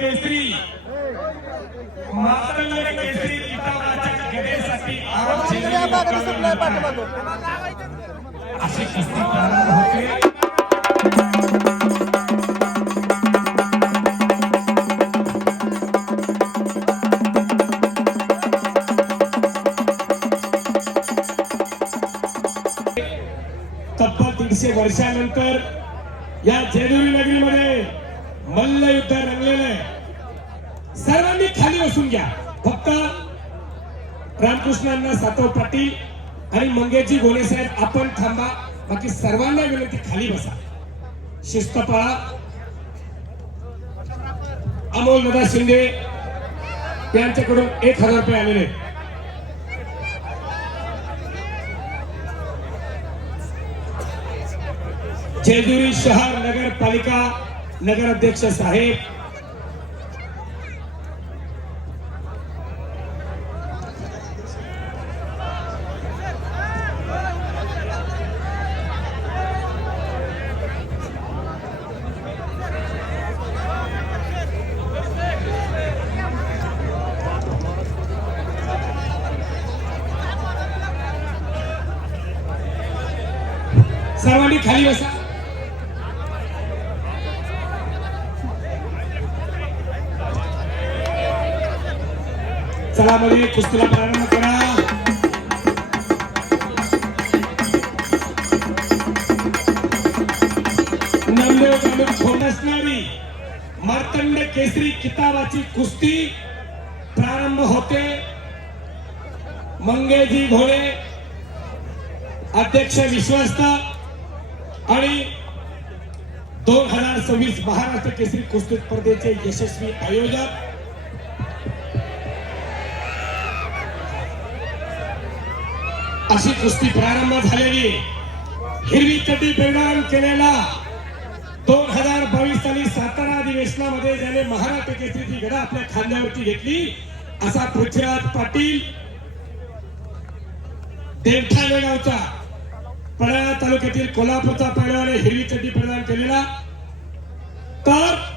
केसरी मातंग केसरी किताबाच्या गदेसाठी अशी कुस्ती प्रारंभ होते। तब्बल 150 वर्षानंतर या जेजुरी नगरीमध्ये मल्ल युद्ध रंगलेलं आहे। सर्वांनी खाली बसून घ्या, फक्त रामकृष्णांना सातव पाटील आणि मंगेशजी गोले साहेब आपण थांबा, बाकी सर्वांना विनंती खाली बसा, शिस्त पाळा। अमोल दादा शिंदे यांच्याकडून 1000 रुपये आलेले। जेजुरी शहर नगरपालिका नगराध्यक्ष साहेब, सर्वांनी खाली बसा। चला मध्ये कुस्तीला प्रारंभ करा। नवदेव तालुक खोडसणारी मार्तंड केसरी किताबाची कुस्ती प्रारंभ होते। मंगेशजी घोळे अध्यक्ष विश्वस्त आणि 2026 महाराष्ट्र केसरी कुस्ती स्पर्धेचे यशस्वी आयोजक अशी कुस्ती प्रारंभ झालेली। हिरवी चड्डी परिधान केलेला 2022 साली सातारा अधिवेशनामध्ये ज्याने महाराष्ट्र केसरीची गदा आपल्या खांद्यावरती घेतली असा पृथ्वीराज पाटील, देवठाणे गावचा पराळा तालुक्यातील कोल्हापूरचा पैलवान हिरवी चड्डी परिधान केलेला। तर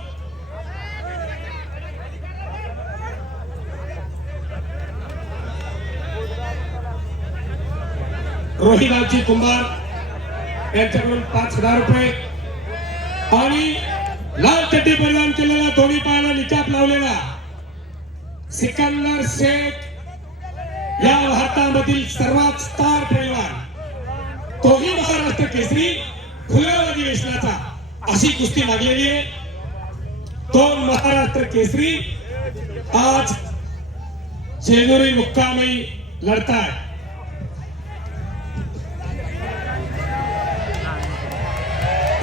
रोहिगावची कुंभार यांच्याकडून 5000 रुपये आणि लाल चड्डी परिधान केलेला दोन्ही पायाला निकाप लावलेला सिकंदर शेख या भारतामधील सर्वात स्टार पैलवान, तोही महाराष्ट्र केसरी खुल्या अधिवेशनाचा अशी कुस्ती लागलेली आहे। तो महाराष्ट्र केसरी आज जेजुरी मुक्कामी लढताय।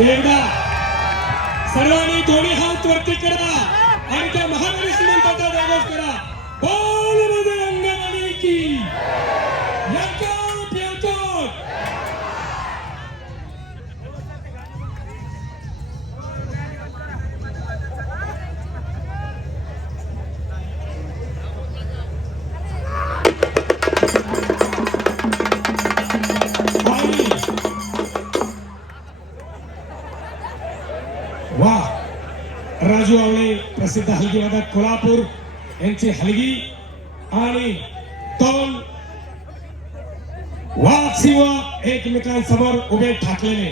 एकदा सर्वांनी दोन्ही हात वरती करा आणि त्या महागणी श्रीमंताचा जयघोष करा। बोल बजरंगबली की यज्ञोत यज्ञोत। वाह, राजू आवळे प्रसिद्ध हलगीवादक कोल्हापूर यांची हलगी आणि 2 वाघ सिंह एकमेकांसमोर उभे ठाकलेले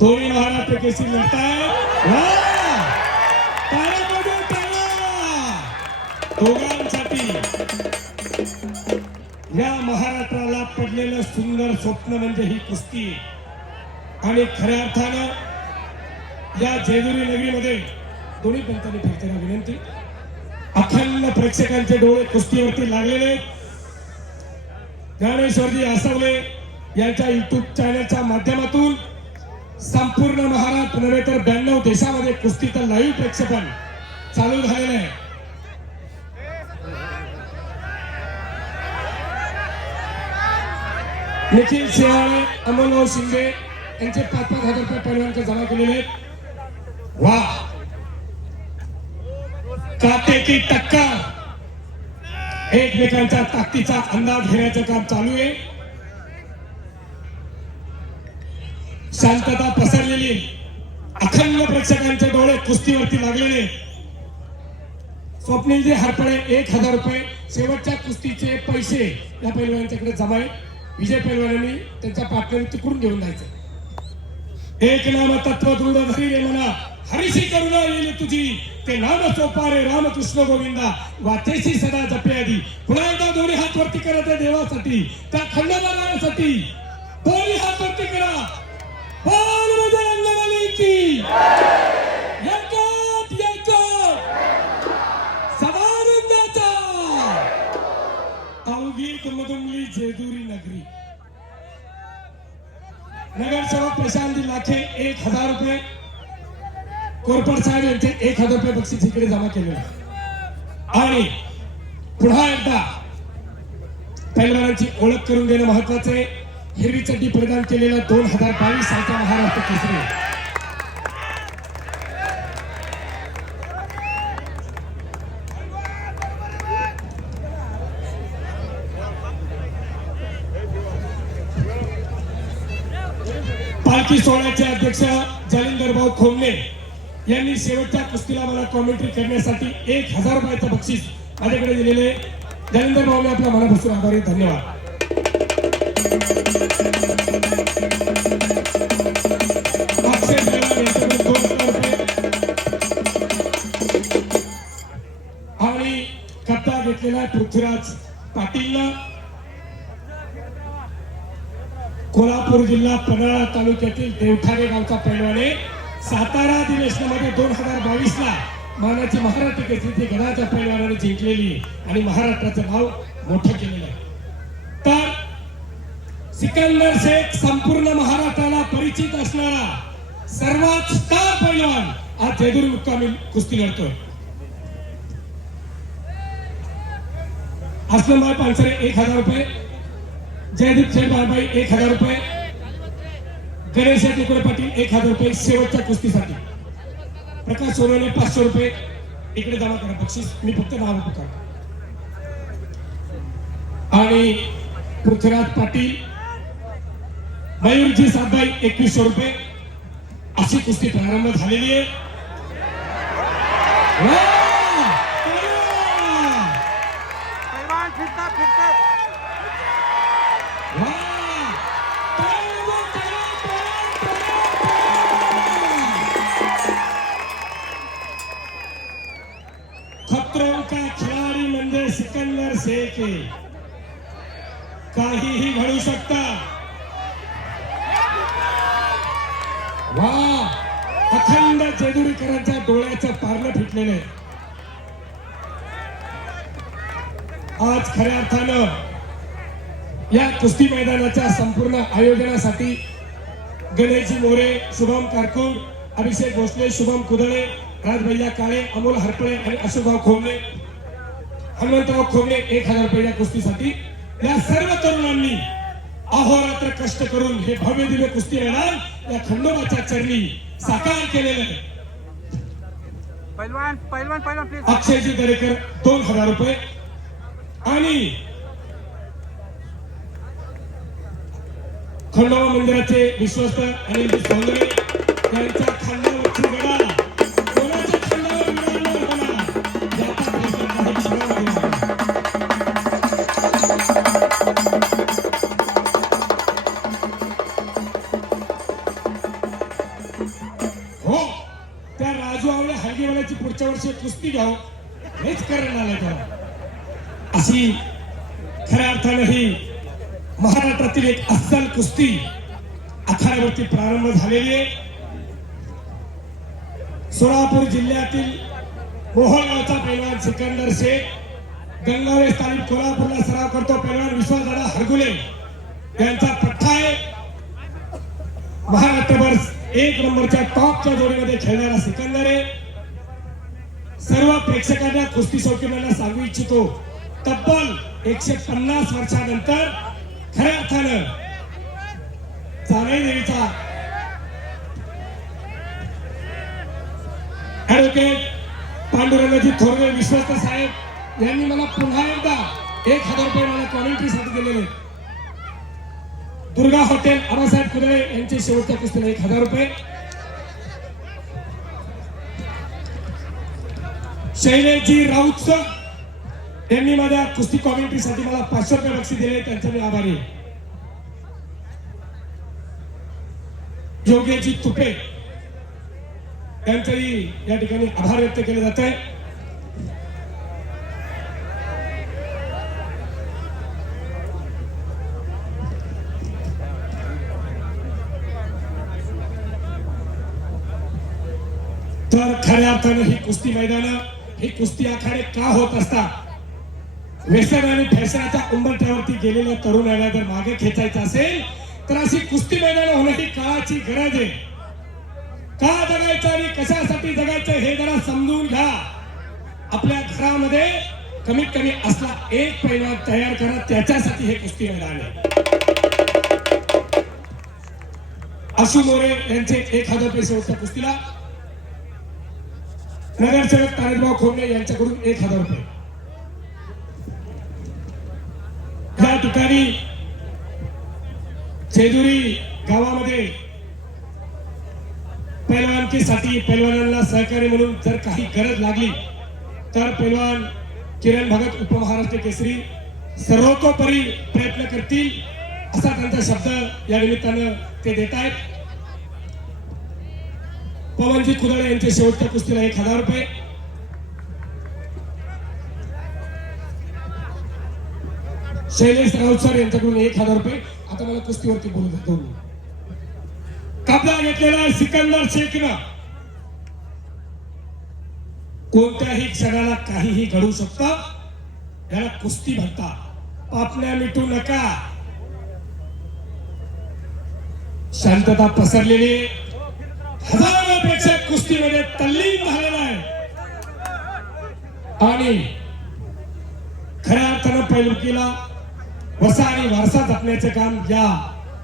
दोन्ही महाराष्ट्र केसरी लढताय। दोघांसाठी या महाराष्ट्राला पडलेलं सुंदर स्वप्न म्हणजे ही कुस्ती आणि खऱ्या अर्थानं या जेजुरी नगरीमध्ये दोन्ही पंचांनी फिरताना विनंती, अखंड प्रेक्षकांचे डोळे कुस्तीवरती लागलेले। ज्ञानेश्वरजी आसवले यांच्या युट्यूब चॅनलच्या माध्यमातून संपूर्ण महाराष्ट्र नव्हे तर 92 देशामध्ये कुस्तीचं लाईव्ह प्रक्षेपण चालू झालेलं आहे। निखिल शेवाळे, अमोल शिंदे यांचे 5,000 रुपये पैलवानचे जमा केलेले आहेत। वाह, काटे की टक्कर, एकमेकांच्या ताकदीचा अंदाज घेण्याचं काम चालू आहे। शांतता पसरलेली, अखंड प्रेक्षकांचे डोळे कुस्तीवरती लागलेले। स्वप्नीलजी हरपळे 1000 रुपये शेवटच्या कुस्तीचे पैसे या पैलवानांच्याकडे जमा आहे. विजय पैलवानांनी त्यांच्या पार्टनर तिकडून घेऊन जायचं. एक नाम तत्व दृढ धरी रे मना हरिशी करुणा येईल तुझी ते नाम सोपा रे रामकृष्ण गोविंदा वाचेशी सदा जपे आधी. पुन्हा एकदा दोन्ही हात वरती करा त्या देवासाठी, त्या खंडोबासाठी दोन्ही हात वरती करा. बोल बजरंगबलीची एकट एकट सदानंदाचा अवघी दुमदुमली जेजुरी नगरी. नगरसेवक प्रशांत लाखे 1000 रुपये, कोरपड साहेब यांचे 1000 रुपये बक्षीस इकडे जमा केले. आणि पुन्हा एकदा पैलवानांची ओळख करून देणं महत्वाचे. हिरवी चड्डी प्रदान केलेला 2022 सालचा महाराष्ट्र केसरी. पालखी सोहळ्याचे अध्यक्ष जालिंदर भाऊ खोमणे यांनी शेवटच्या कुस्तीला मला कॉमेंट्री करण्यासाठी 1000 रुपयाचं बक्षीस माझ्याकडे दिलेले. जालिंदर भाऊ मी आपल्या मनापासून आभारी. धन्यवाद. आणि कप्ता घेतलेला पृथ्वीराज पाटील, कोल्हापूर जिल्हा पन्हाळा तालुक्यातील देवठाणे गावचा पैलवाने सातारा अधिवेशनामध्ये 2022 ला मानाची महाराष्ट्र केसरी गडाच्या पैलवानाने जिंकलेली आणि महाराष्ट्राचं नाव मोठं केलेलं आहे. तर सिकंदर शेख संपूर्ण महाराष्ट्राला परिचित असणारा सर्वात स्टार पैलवान आज जेजुरी मुक्कामी कुस्ती लढतोय. असलमभाई पानसरे 1000 रुपये, जयदीप शेठ बारबाई 1000 रुपये, गणेश तुकडे पाटील 1000 रुपये शेवटच्या कुस्तीसाठी. प्रकाश सोनवणे 500 रुपये इकडे जमा करा बक्षीस. मी फक्त नाव पुकार. आणि पृथ्वीराज पाटील, मयूरजी सातबाई 2100 रुपये. अशी कुस्ती प्रारंभ झालेली आहे. खतरों का खिलाडी म्हणजे सिकंदर शेख आहे. काहीही घडू शकता. वा, अखंड जेजुरीकरांच्या डोळ्याचं पारणं फिटलेलं आहे. आज खऱ्या अर्थानं या कुस्ती मैदानाच्या संपूर्ण आयोजनासाठी गणेशजी मोरे, शुभम कारकूर, अभिषेक भोसले, शुभम कुदळे, राजभैया काळे, अमोल हरपळे आणि अशोकभाऊ खोमणे, हनुमंतराव खोमणे 1000 रुपये या कुस्तीसाठी. या सर्व तरुणांनी अहोरात्र कष्ट करून हे भव्य दिव्य कुस्ती मैदान या खंडोबाच्या चरणी साकार केलेलं आहे. पैलवान पैलवान पैलवान प्लीज. अक्षयजी दरेकर 2000 रुपये. आणि खंडोबा मंदिराचे विश्वस्त अनिलजी सौंदर्य त्यांच्या खांद्यावरची गडा कोणाच्या खांद्यावर मिळाला होता याचा हो, त्या राजू आवळे हलगीवाल्याची पुढच्या वर्षी कुस्ती घ्याव हेच कारण आलं त्याला. अशी खऱ्या अर्थानं ही महाराष्ट्रातील एक अस्सल कुस्ती आखाड्यावरती प्रारंभ झालेली आहे. सोलापूर जिल्ह्यातील मोहोळगावचा पैलवान सिकंदर शेख, गंगावे स्थानिक कोल्हापूरला सराव करतो पैलवान विश्वासदादा हरगुले यांचा पठ्ठा आहे. महाराष्ट्रभर 1 नंबरच्या टॉपच्या जोडीमध्ये खेळणारा सिकंदर आहे. सर्व प्रेक्षकांना कुस्ती शौकीनांना सांगू इच्छितो, तब्बल 150 वर्षानंतर खऱ्या अर्थानं जावई देवीचा ऍडव्होकेट पांडुरंगाजी थोरवे विश्वस्त साहेब यांनी मला पुन्हा एकदा 1000 रुपये मला कॉमेंट्रीसाठी दिलेले. दुर्गा हॉटेल आबासाहेब कुदळे यांचे शेवटच्या कुस्तीला 1000 रुपये. शैलेशजी राऊत सर त्यांनी माझ्या कुस्ती कॉमेंट्रीसाठी मला 500 रुपये बक्षीस दिले, त्यांचा मी आभारी आहे. योगेशजी तुपे त्यांचंही या ठिकाणी आभार व्यक्त केले जात आहे. तर खऱ्या अर्थानं ही कुस्ती मैदानं, ही कुस्ती आखाडे का होत असतात? व्यसन आणि फॅशनच्या उंबरठ्यावरती गेलेल्या तरुणाला जर मागे खेचायचं असेल तर अशी कुस्ती मैदानं होणं ही काळाची गरज आहे. का जगायचं आणि कशासाठी जगायचं हे जरा समजून घ्या. आपल्या घरामध्ये कमीत कमी असला एक पैलवान तयार करा, त्याच्यासाठी हे कुस्ती मैदान आहे. आशू मोरे यांचे 1000 रुपये शेवटच्या कुस्तीला. नगरसेवक तारेशभाऊ खोमणे यांच्याकडून 1000 रुपये. या ठिकाणी जेजुरी गावामध्ये पैलवानकीसाठी पैलवानांना सहकारी म्हणून जर काही गरज लागली तर पैलवान किरण भगत उपमहाराष्ट्र केसरी सर्वतोपरी प्रयत्न करतील असा त्यांचा शब्द या निमित्तानं ते देत आहेत. पवनजी कुदळे यांच्या शेवटच्या कुस्तीला 1000 रुपये. शैलेश राऊत सर यांच्याकडून 1000 रुपये. आता मला कुस्तीवरती बोलू देतो. कब्जा घेतलेला सिकंदर शेखनं कोणत्याही क्षणाला काहीही घडू शकतं. याला कुस्ती म्हणतात. पापण्या मिटू नका. शांतता पसरलेली, हजारो प्रेक्षक कुस्तीमध्ये तल्लीन झालेला आहे आणि खऱ्या अर्थानं पैलवानकीला वसा आणि वारसा जपण्याचे काम या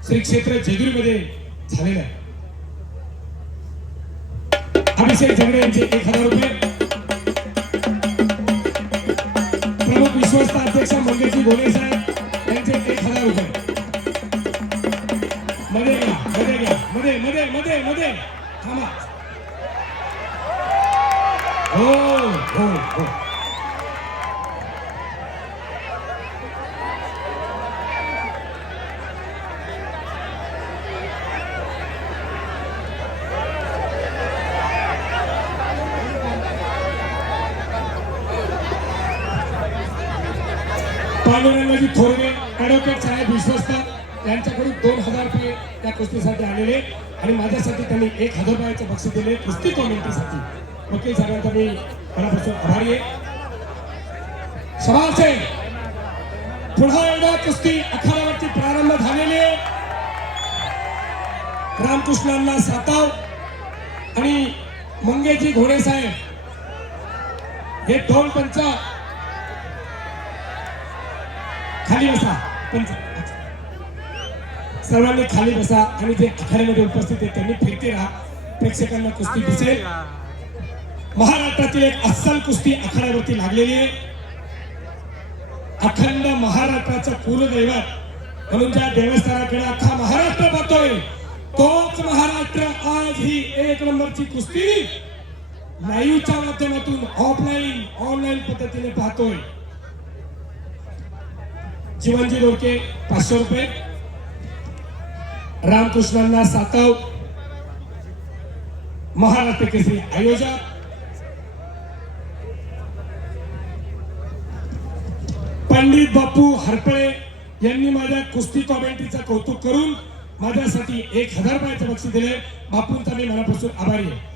श्री क्षेत्र जेजुरीमध्ये झालेलं आहे. अभिषेक झगडे यांचे 1000 रुपये. प्रमुख विश्वस्त अध्यक्ष मंगेशजी घोणे साहेब यांचे 1000 रुपये. मध्ये घ्या, मध्ये घ्या, मध्ये मध्ये मध्ये मध्ये थांबा. हो हो हो. पांडुरंगाजी थोरवे ऍडव्होकेट साहेब विश्वस्त यांच्याकडून 2000 रुपये त्या कुस्तीसाठी आलेले आणि माझ्यासाठी त्यांनी 1000 रुपयाचं बक्षीस दिले कुस्ती कॉमेंट्रीसाठी. वकील साहेबांचा मी मनापासून आभारी आहे. शाबास आहे. पुन्हा एकदा कुस्ती आखाड्यावरती प्रारंभ झालेले. रामकृष्णांना साताव आणि मंगेशजी घोडे साहेब हे 2 पंच. खाली बसा. सर्वांनी खाली बसा आणि जे आखाड्यामध्ये उपस्थित आहेत त्यांनी फिरते राहा. प्रेक्षकांना कुस्ती दिसेल. महाराष्ट्रातील एक अस्सल कुस्ती आखाड्यावरती लागलेली आहे. अखंड महाराष्ट्राचं कुलदैवत म्हणून ज्या देवस्थानाकडे अख्खा महाराष्ट्र पाहतोय तोच महाराष्ट्र आज ही 1 नंबरची कुस्ती लाईव्हच्या माध्यमातून ऑफलाईन ऑनलाईन पद्धतीने पाहतोय. जीवनजी लोके 500 रुपये. रामकृष्णांना सातव महाराष्ट्र केसरी आयोजक. पंडित बापू हरपळे यांनी माझ्या कुस्ती कॉमेंट्रीचं कौतुक करून माझ्यासाठी 1000 रुपयाचं बक्षीस दिले. बापूंचा मी मनापासून आभारी आहे.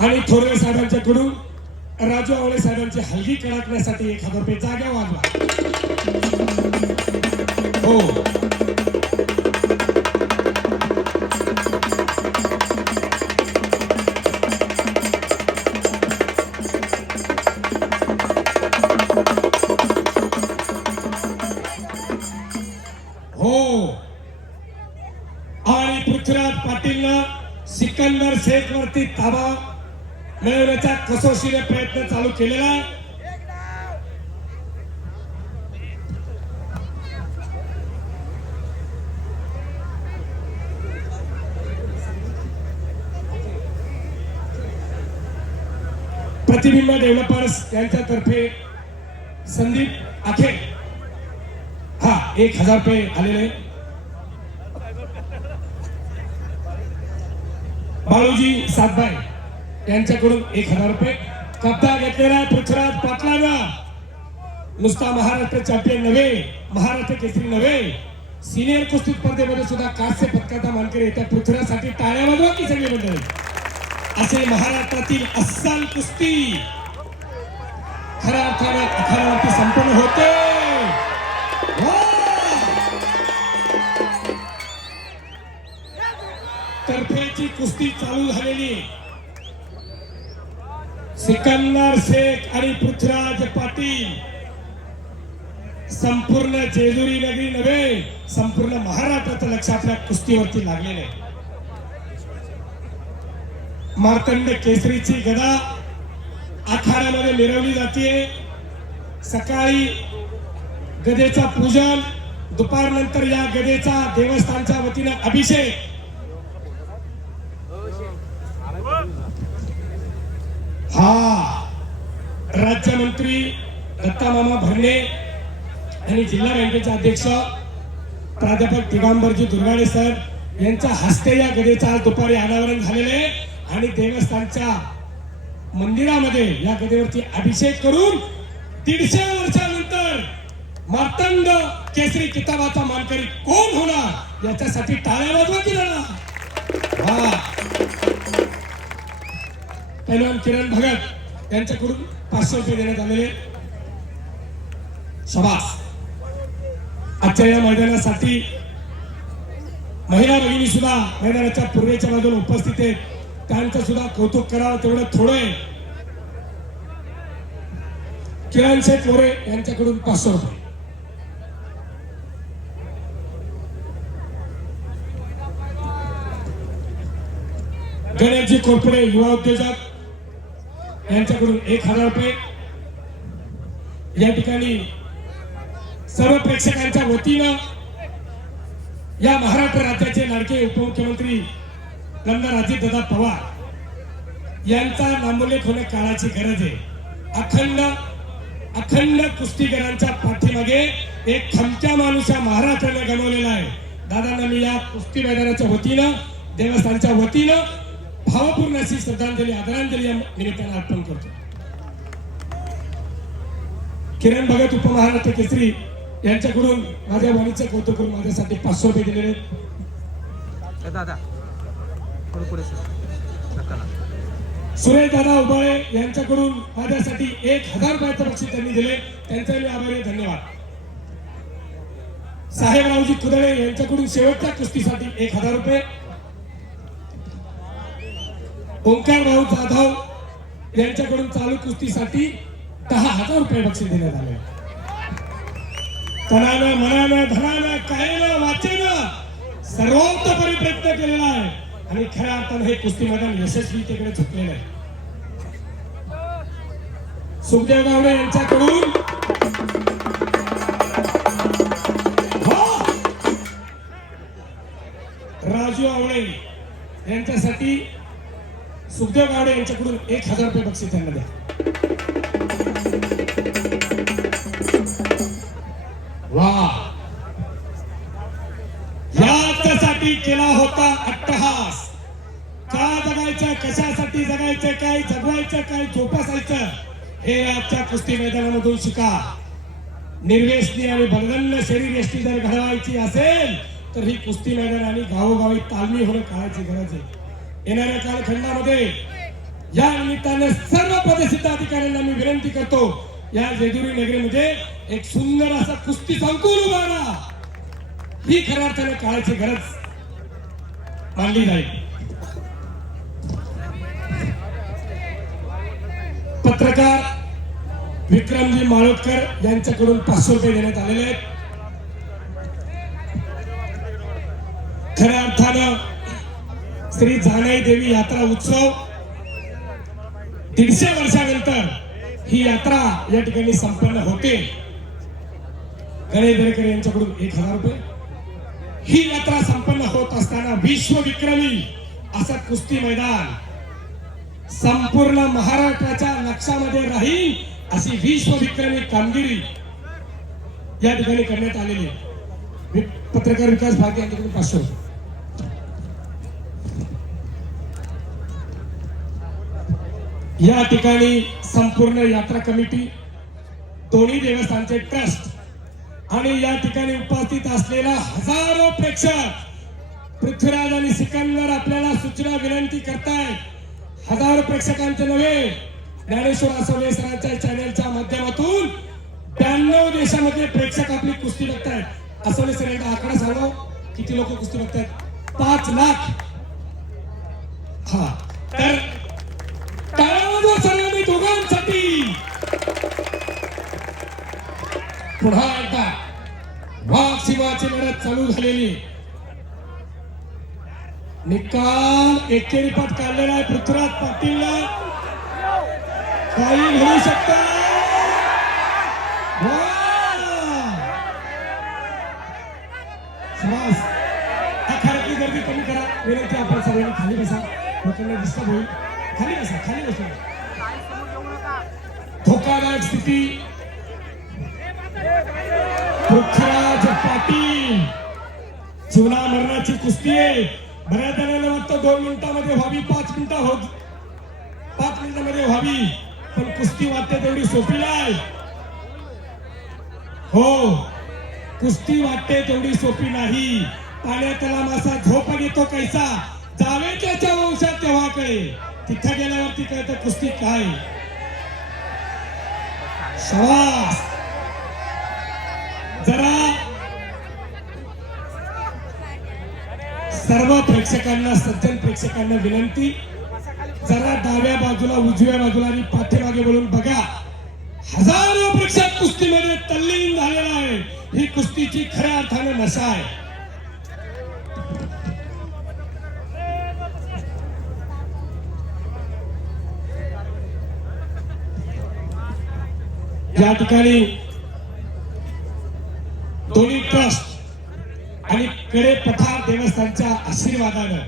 आणि थोरवे साहेबांच्याकडून राजू आवळे साहेबांची हलगी कडाकण्यासाठी 1000 रुपये. जागा वाजवा. हो हो. आणि पृथ्वीराज पाटीलनं सिकंदर शेख वरती ताबा मिळवण्याचा कसोशीने प्रयत्न चालू केलेला आहे. प्रतिबिंब डेव्हलपर्स यांच्यातर्फे संदीप आखे 1000 रुपये आलेले. बाळूजी सातबाई यांच्याकडून 1000 रुपये. कप्ता घेतलेला पृथ्वीराज पाटलांना नुसता महाराष्ट्र चॅम्पियन नव्हे, महाराष्ट्र केसरी नव्हे, सिनियर कुस्ती स्पर्धेमध्ये सुद्धा कांस्य पदकाचा मानकरी त्या पृथ्वीराजसाठी टाळ्या वाजवा की सगळे मंडळी. असे महाराष्ट्रातील अस्सल कुस्ती खऱ्या अर्थाने अखाड्यावरती संपन्न होते. तर्फेची कुस्ती चालू झालेली. सिकंदर शेख आणि पृथ्वीराज पाटील संपूर्ण जेजुरी नगरी नव्हे, संपूर्ण महाराष्ट्राचं लक्ष आपल्या कुस्तीवरती लागलेले. मार्तंड केसरीची गदा आखाड्यामध्ये मिरवली जाते. सकाळी गदेचा पूजन, दुपारनंतर या गदेचा देवस्थानच्या वतीनं अभिषेक. राज्यमंत्री दत्ता मामा भरणे आणि जिल्हा बँकेचे अध्यक्ष प्राध्यापक दिगंबरजी दुर्गाडे सर यांच्या हस्ते या गदेचा आज दुपारी अनावरण झालेले आणि देवस्थानच्या मंदिरामध्ये या गदेवरती अभिषेक करून 150 वर्षानंतर मार्तंड केसरी किताबाचा मानकरी कोण होणार याच्यासाठी टाळ्या वाजवा की ना. पैलवान किरण भगत यांच्याकडून 500 रुपये देण्यात आलेले. शाबास. आजच्या या मैदानासाठी महिला भगिनी सुद्धा मैदानाच्या पूर्वेच्या बाजूला उपस्थित आहेत. त्यांचं सुद्धा कौतुक करावं तेवढं थोडं आहे. किरण शेठ मोरे यांच्याकडून 500 रुपये. गणेशजी कोरपडे युवा उद्योजक यांच्याकडून 1000 रुपये. या ठिकाणी सर्व प्रेक्षकांच्या वतीनं या महाराष्ट्र राज्याचे लाडके उपमुख्यमंत्री आमदार अजितदादा पवार यांचा नामोल्लेख होणे काळाची गरज आहे. अखंड कुस्तीगरांच्या पाठीमागे एक खमक्या माणूस या महाराष्ट्राने गमावलेला आहे. दादांना मी या कुस्ती मैदानाच्या वतीनं देवस्थानच्या वतीनं भावपूर्ण अशी श्रद्धांजली आदरांजली या निमित्तानं अर्पण करतो. किरण भगत उपमहाराष्ट्र केसरी यांच्याकडून माझ्या वाणीचं कौतुक करून माझ्यासाठी 500 रुपये दिलेले. सुरेश दादा उबाळे यांच्याकडून माझ्यासाठी 1000 रुपयाचं बक्षीस त्यांनी दिले. त्यांचा मी आभारी, धन्यवाद. साहेबरावजी कुदळे यांच्याकडून शेवटच्या कुस्तीसाठी 1000 रुपये. ओंकार भाऊ जाधव यांच्याकडून चालू कुस्तीसाठी 10,000 रुपये बक्षीस देण्यात आले. तनानं मनानं धनानं कायेनं वाचेनं सर्वोत्तपणे प्रयत्न केलेला आहे आणि खऱ्या अर्थानं हे कुस्ती मैदान यशस्वीतेकडे झुकलेलं आहे. सुखदेव गावडे यांच्याकडून राजू आवळे यांच्यासाठी सुखदेव गावडे यांच्याकडून 1000 रुपये बक्षीस त्यांना द्या. वाह, याच्यासाठी केला होता अट्टहास. का जगायचं, कशासाठी जगायचं, काय जगवायचं, काय झोपासायचं हे आजच्या कुस्ती मैदानामधून शिका. निर्व्यसनी आणि बलगंड शरीर यष्टी जर घडवायची असेल तर ही कुस्ती मैदान आणि गावोगावी तालमी होणं काळाची गरज आहे. येणाऱ्या कालखंडामध्ये या निमित्ताने सर्व पदसिद्ध अधिकाऱ्यांना मी विनंती करतो, या जेजुरी नगरीमध्ये एक सुंदर असा कुस्ती संकुल उभारा. ही खऱ्या अर्थाने काळाची गरज मानली जाईल. पत्रकार विक्रमजी माळोदकर यांच्याकडून 500 रुपये देण्यात आलेले आहेत. खऱ्या अर्थानं श्री जानाई देवी यात्रा उत्सव 150 वर्षानंतर ही यात्रा या ठिकाणी संपन्न होते. गणेश दरेकर यांच्याकडून 1000 रुपये. ही यात्रा संपन्न होत असताना विश्व विक्रमी असं कुस्ती मैदान संपूर्ण महाराष्ट्राच्या लक्षामध्ये राहील अशी विश्वविक्रमी कामगिरी या ठिकाणी करण्यात आलेली आहे. पत्रकार विकास भारती यांच्याकडून 500 रुपये. या ठिकाणी संपूर्ण यात्रा कमिटी, दोन्ही देवस्थानचे ट्रस्ट आणि या ठिकाणी उपस्थित असलेला हजारो प्रेक्षक, पृथ्वीराज आणि सिकंदर आपल्याला सूचना विनंती करतायत. हजारो प्रेक्षकांचे नव्हे, ज्ञानेश्वर आसवले सरांच्या चॅनलच्या माध्यमातून 92 देशामध्ये प्रेक्षक आपली कुस्ती बघतायत. आसवले सर एकदा आकडा सांगा, किती लोक कुस्ती बघतायत? 5 लाख. हा, तर टाळ्या सर्वांनी दोघांसाठी. पुन्हा एकदा वाघ सिंहाची लढत चालू झालेली. निकाल एकेरी पट काढलेला आहे पृथ्वीराज पाटीलला. काही घडू शकतं. आखाड्यातली गर्दी कमी करा विनंती. आपण सगळ्यांनी खाली बसा, लोकांना डिस्टर्ब होईल. खाली बसा, खाली बसा. धोकादायक स्थिती. पृथ्वीराज पाटील, जीवना मरणाची कुस्ती आहे. बऱ्याच जणांना वाटतं 2 मिनिटांमध्ये व्हावी, 5 मिनिटांमध्ये व्हावी, पण कुस्ती वाटते तेवढी सोपी नाही. हो, कुस्ती वाटते तेवढी सोपी नाही. पाण्यातला मासा झोप घेतो कैसा, जावे त्याच्या वंशात तेव्हा कळे. तिथं गेल्यावरती कळतं कुस्ती काय. शाबास. जरा सर्व प्रेक्षकांना, सज्जन प्रेक्षकांना विनंती, जरा डाव्या बाजूला, उजव्या बाजूला आणि पाठीमागे वळून बघा. हजारो प्रेक्षक कुस्तीमध्ये तल्लीन झालेला आहे. ही कुस्तीची खऱ्या अर्थानं नशा आहे. या ठिकाणी दोन्ही ट्रस्ट आणि कडे पठार देवस्थानच्या आशीर्वादानं,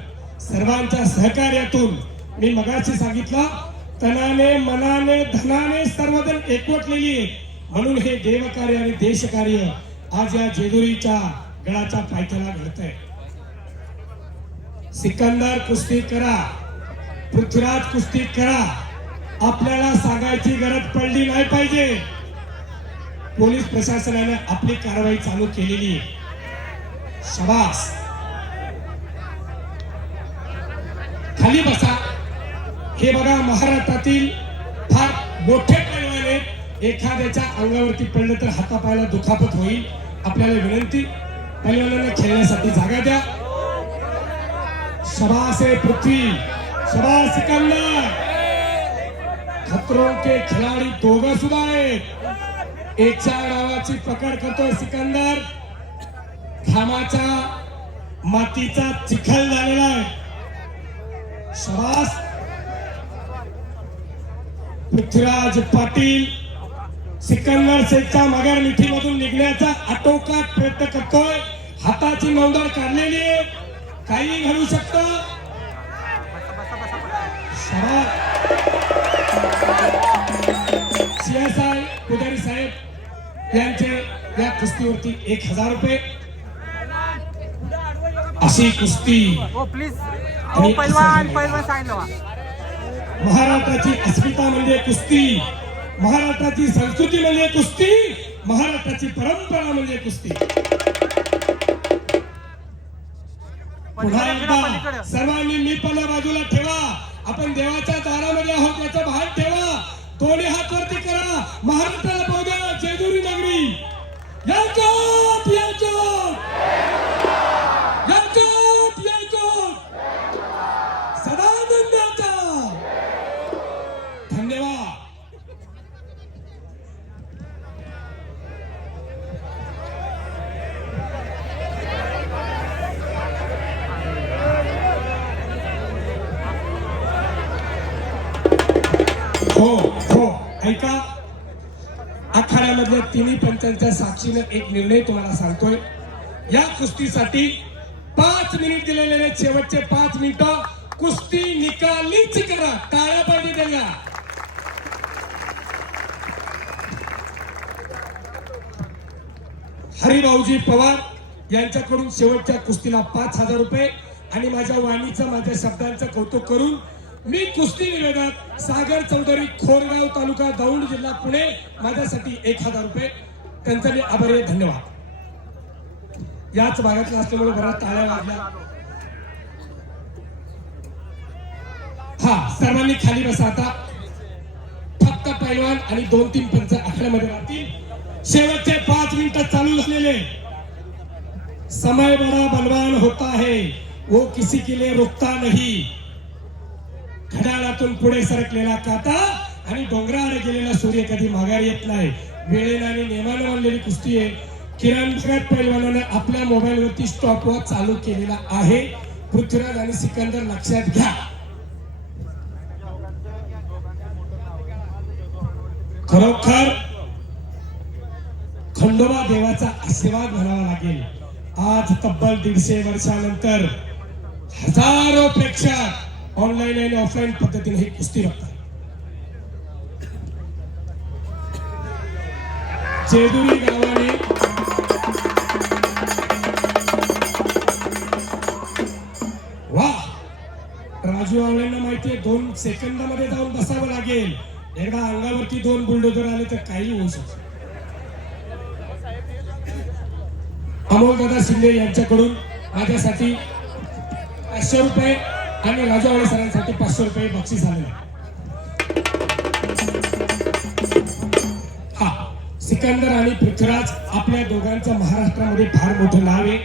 सर्वांच्या सहकार्यातून, मी मगाशी सांगितलं, तनाने मनाने धनाने सर्वजण एकवटलेली आहे. म्हणून हे देवकार्य आणि देशकार्य आज या जेजुरीच्या गडाच्या पायथ्याला घडतंय. सिकंदर कुस्ती करा, पृथ्वीराज कुस्ती करा. आपल्याला सांगायची गरज पडली नाही पाहिजे. पोलीस प्रशासनाने आपली कारवाई चालू केलेली आहे. शाबास. खाली बसा. हे बघा, महाराष्ट्रातील फार मोठे पैलवान आहेत. एखाद्याच्या अंगावरती पडलं तर हातापायाला दुखापत होईल. आपल्याला विनंती, पैलवानांना खेळण्यासाठी जागा द्या. शाबास आहे पृथ्वी, शाबास सिकंदर. खतरों के खिलाडी दोघं सुद्धा आहेत. एच्या डावाची पकड करतोय सिकंदर. घामाचा मातीचा चिखल झालेला आहे. शाबास. पृथ्वीराज पाटील सिकंदर शेखच्या माघार मिठीमधून निघण्याचा आटोकाट प्रयत्न करतोय. हाताची नौदर काढलेली आहे. काही घडू शकतं. CSI पुजारी साहेब यांचे या कुस्तीवरती 1000 रुपये. अशी कुस्ती महाराष्ट्राची अस्मिता म्हणजे कुस्ती, महाराष्ट्राची संस्कृती म्हणजे कुस्ती, महाराष्ट्राची परंपरा म्हणजे कुस्ती. पुन्हा एकदा सर्वांनी मीपणा बाजूला ठेवा. आपण देवाच्या दारामध्ये आहोत याचा भान ठेवा. दोन्ही हात वरती करा. महाराष्ट्राला पाहू द्या. जेजुरी नगरी याच्यात याच्यात याच्यात याच्यात सदानंदाचा. धन्यवाद. हो हो, ऐका. आखाड्यामधल्या तिन्ही पंचांच्या साक्षीने एक निर्णय तुम्हाला सांगतोय. या कुस्तीसाठी 5 मिनिट दिलेले, शेवटचे 5 मिनिटं कुस्ती निकालीच करा. टाळ्या पाहिजे त्याला. हरिभाऊजी पवार यांच्याकडून शेवटच्या कुस्तीला 5,000 रुपये आणि माझ्या वाणीचं, माझ्या शब्दांचं कौतुक करून मी कुस्ती निवेदक सागर चौधरी, खोरगाव तालुका, दौंड जिल्हा, पुणे, माझ्यासाठी 1,000 रुपये. त्यांचा मी आभारी आहे. धन्यवाद. याच भागातला असल्यामुळे बऱ्याच टाळ्या वाजल्या. हा, सर्वांनी खाली बसा आता. फक्त पैलवान आणि 2-3 पंच आखाड्यामध्ये राहतील. शेवटचे 5 मिनिटं चालू झालेले. समय बड़ा बलवान होता है, वो किसी के लिए रुकता नहीं. घड्याळातून पुढे सरकलेला काटा आणि डोंगरावर गेलेला सूर्य कधी माघारी येत नाही. वेळेने आणि नियमाने मानलेली कुस्ती आहे. किरण भगत पैलवानाने आपल्या मोबाईलवरती स्टॉपवॉच चालू केलेला आहे. पृथ्वीराज आणि सिकंदर लक्षात घ्या. खरोखर खंडोबा देवाचा आशीर्वाद म्हणावा लागेल. आज तब्बल 150 वर्षानंतर हजारो प्रेक्षक ऑनलाईन आणि ऑफलाईन पद्धतीने ही कुस्ती बघतात. जेजुरी गावाने वा, राजू आवळेंना माहितीये 2 सेकंदामध्ये जाऊन बसावं लागेल. एकदा अंगावरती 2 बुलडोजर आले तर काही होऊ शकतं. अमोलदादा शिंदे यांच्याकडून माझ्यासाठी 500 रुपये आणि राजू आवळे सरांसाठी 500 रुपये बक्षीस आलेले. हा, सिकंदर आणि पृथ्वीराज आपल्या दोघांचं महाराष्ट्रामध्ये फार मोठं नाव आहे.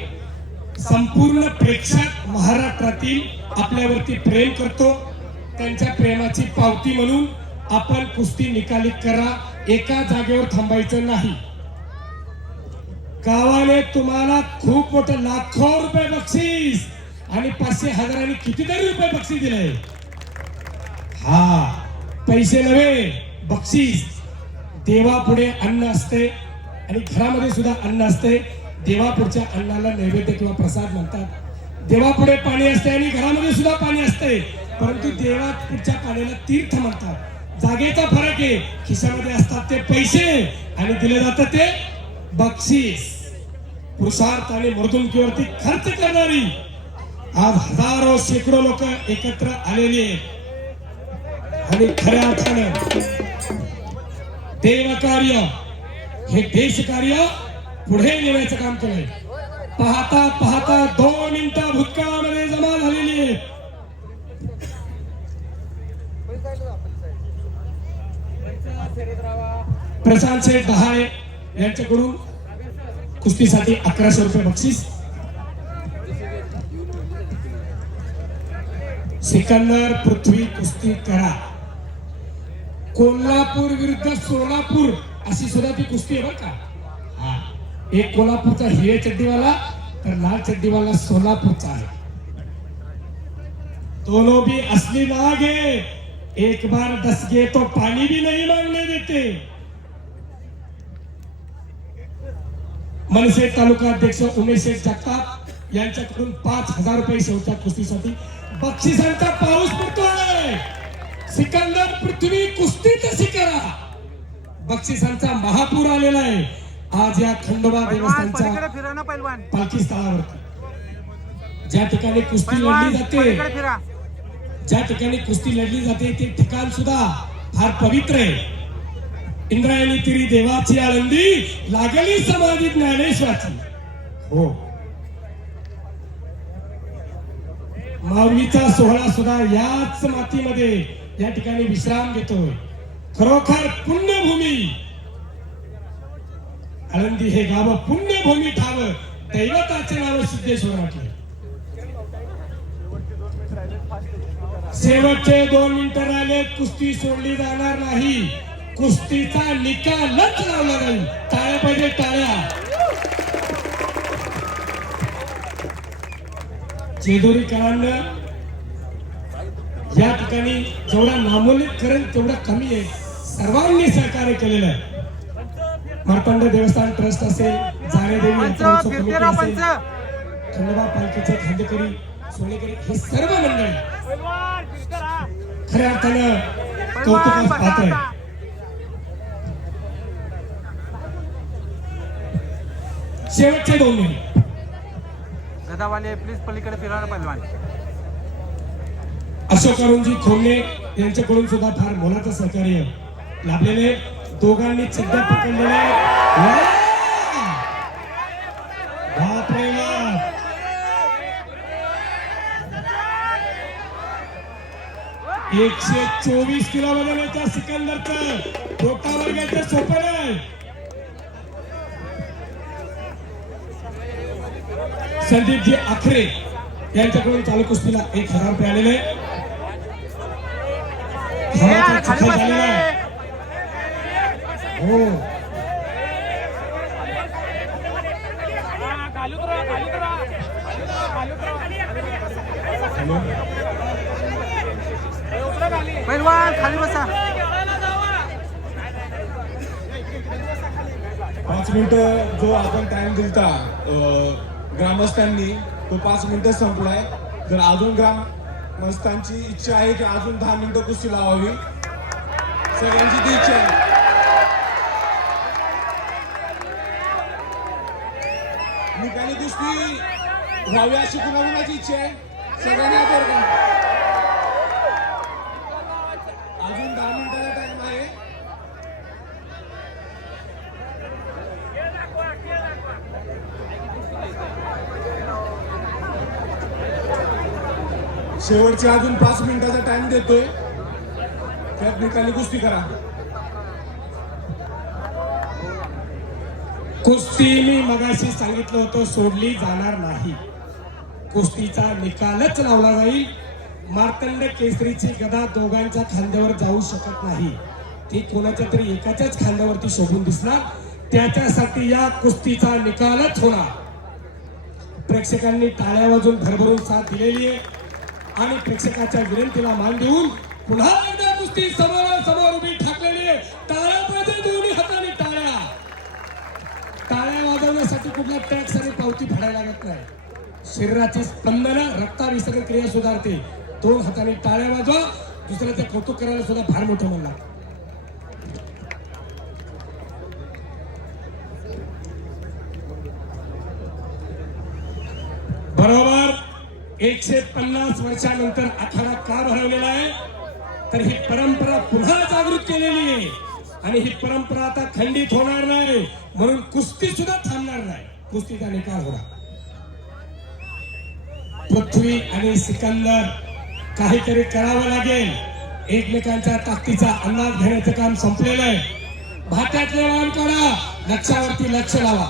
संपूर्ण प्रेक्षक महाराष्ट्रातील आपल्यावरती प्रेम करतो. त्यांच्या प्रेमाची पावती म्हणून आपण कुस्ती निकाली करा. एका जागेवर थांबायचं नाही. गावाने तुम्हाला खूप मोठं लाखो रुपये बक्षीस आणि 500,000 आणि कितीतरी रुपये बक्षीस दिले. हा, पैसे नव्हे, बक्षीस. देवापुढे अन्न असते आणि घरामध्ये सुद्धा अन्न असते. देवापुढच्या अन्नाला नैवेद्य किंवा प्रसाद म्हणतात. देवापुढे पाणी असते आणि घरामध्ये सुद्धा पाणी असते, परंतु देवापुढच्या पाण्याला तीर्थ म्हणतात. जागेचा फरक आहे. खिशामध्ये असतात ते पैसे आणि दिले जातात ते बक्षीस. पुरुषार्थ आणि मर्दुमकीवरती खर्च करणारी आज हजारो शेकडो लोक एकत्र आलेली आहेत आणि खऱ्या अर्थानं देवकार्य हे देशकार्य पुढे नेण्याचं काम केलंय. पाहता पाहता 2 मिनिटं भूतकाळामध्ये जमा झालेली आहे. प्रशांत शेठ दहाळे यांच्याकडून कुस्तीसाठी 1100 रुपये बक्षीस. सिकंदर पृथ्वी कुस्ती करा. कोल्हापूर विरुद्ध सोलापूर अशी सुद्धा ती कुस्ती आहे बरं का. हा, एक कोल्हापूरचा हिरे चड्डीवाला तर लाल चड्डीवाला सोलापूरचा आहे. दोनों भी असली नाग है. एक बार डस गए तो पानी भी नहीं मांगने देते. मनसे तालुका अध्यक्ष उमेश जगताप यांच्याकडून 5,000 रुपये शेवटच्या कुस्तीसाठी बक्षिसांचा पाऊस पडतोय. सिकंदर पृथ्वी कुस्ती कशी करा. बक्षिसांचा महापूर आलेला आहे. आज या खंडोबा देवस्थानच्या पालखी स्थळावरती ज्या ठिकाणी कुस्ती लढली जाते, ज्या ठिकाणी कुस्ती लढली जाते ते ठिकाण सुद्धा फार पवित्र आहे. इंद्रायणी तिरी देवाची आळंदी, लागली समाधी ज्ञानेश्वराची. हो, माऊलीचा सोहळा सुद्धा याच मातीमध्ये या ठिकाणी विश्राम घेतोय. खरोखर पुण्यभूमी आळंदी हे गाव पुण्यभूमी ठाव. दैवताचे नाव सिद्धेश्वर म्हटले. शेवटचे 2 मिनिटं राहिले. कुस्ती सोडली जाणार नाही. कुस्तीचा निकालच लावला जाईल. टाळ्या पाहिजे, टाळ्या. जेजुरीकरांना या ठिकाणी जेवढा नामोल्लेख करेल तेवढा कमी आहे. सर्वांनी सहकार्य केलेलं आहे. मार्तंड देवस्थान ट्रस्ट असेल, जाणेदेवी खंडोबा पालखीचे खांदेकरी, सोनेकरी हे सर्व मंडळी खऱ्या अर्थानं कौतुकास पात्र आहे. शेवटचे 2 मिनिट. गदावाले प्लीज पलीकडे फिरवा पहिलवान. अशोक अरुणजी खोमणे यांच्याकडून सुद्धा फार मोलाचं सहकार्य लाभलेले. दोघांनी सध्या पकडलेले. बापरे बाप. 124 किलो वजनाच्या सिकंदरचं पोटावर घ्यायचं सोपं नाही. संदीपजी आखरे यांच्याकडून चालू कुस्तीला 1000 रुपये आलेले. हो पहिलवान खाली बसा. 5 मिनिटं जो आपण टाइम दिलता ग्रामस्थांनी तो 5 मिनिटं संपलाय. जर अजून ग्रामस्थांची इच्छा आहे की अजून 10 मिनिटं कुस्ती लावावी, सगळ्यांची ती इच्छा आहे. निकाली कुस्ती व्हावी अशी कुणाकुणाची इच्छा आहे? सगळ्यांना बरं का? अजून 10 मिनिटाचा टाइम आहे. शेवटचे अजून 5 मिनिटाचा टाइम देतोय. त्यात निकाली कुस्ती करा. कुस्ती मी मगाशी सांगितलं होतं सोडली जाणार नाही. कुस्तीचा निकालच लावला जाईल. मार्तंड केसरीची गदा दोघांच्या खांद्यावर जाऊ शकत नाही. ती कोणाच्या तरी एकाच्याच खांद्यावरती शोभून दिसणार. त्याच्यासाठी या कुस्तीचा निकालच होणार. प्रेक्षकांनी टाळ्या वाजून भरभरून साथ दिलेली आहे आणि प्रेक्षकाच्या विनंतीला मान देऊन पुन्हा एकदा कुस्ती समोर उभी ठाकलेली आहे. टाळ्या पाहिजे, दोन्ही हाताने टाळ्या. टाळ्या वाजवण्यासाठी कुठला टॅक्स आणि पावती फाडायला लागत नाही. शरीराची स्पंदनं, रक्ताभिसरण क्रिया सुधारते. 2 हाताने टाळ्या वाजवा. दुसऱ्याचं कौतुक करायला सुद्धा फार मोठं मन लागतं. बरोबर 150 वर्षानंतर आखाडा का भरवलेला आहे, तर ही परंपरा पुन्हा जागृत केलेली आहे आणि ही परंपरा आता खंडित होणार नाही. म्हणून कुस्ती सुद्धा थांबणार नाही. कुस्तीचा निकाल होणार. पृथ्वी आणि सिकंदर काहीतरी करावं लागेल. एकमेकांच्या ताकदीचा अंदाज घेण्याचं काम संपलेलं आहे. भात्यातले वाण काढा, लक्षावरती लक्ष लावा.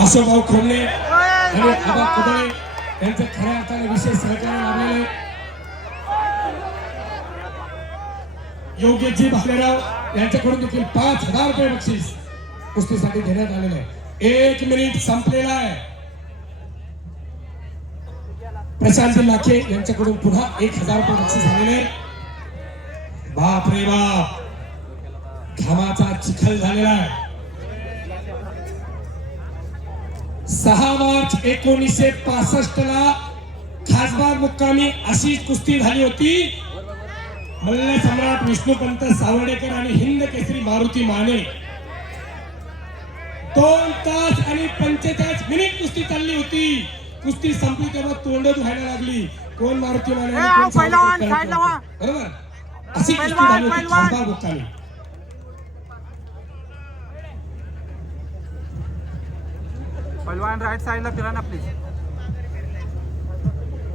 अशोकभाऊ खोमणे आणि आबा कुदळे यांचं खऱ्या अर्थाने विशेष सहकार्य लाभलेलं आहे. योगेशजी भालेराव यांच्याकडून देखील 5000 रुपये बक्षीस कुस्तीसाठी देण्यात आलेलं आहे. 1 मिनिट संपलेला आहे. प्रशांतजी लाखे यांच्याकडून पुन्हा 1000 रुपये बक्षीस आलेले आहे. बाप रे बाप, घामाचा चिखल झालेला आहे. 6 मार्च 1965 ला खासबाग मुक्कामी अशी कुस्ती झाली होती. मल्ल सम्राट विष्णुपंत सावर्डेकर आणि हिंद केसरी मारुती माने. 2 तास आणि 45 मिनिट कुस्ती चालली होती. कुस्ती संपली तेव्हा तोंड धुवायला लागली. कोण मारुती माने आणि कोण सावर्डेकर, बरोबर अशी कुस्ती झाली होती खासबाग मुक्कामी. पहिलवान राईट साइडला फिरा ना प्लीज.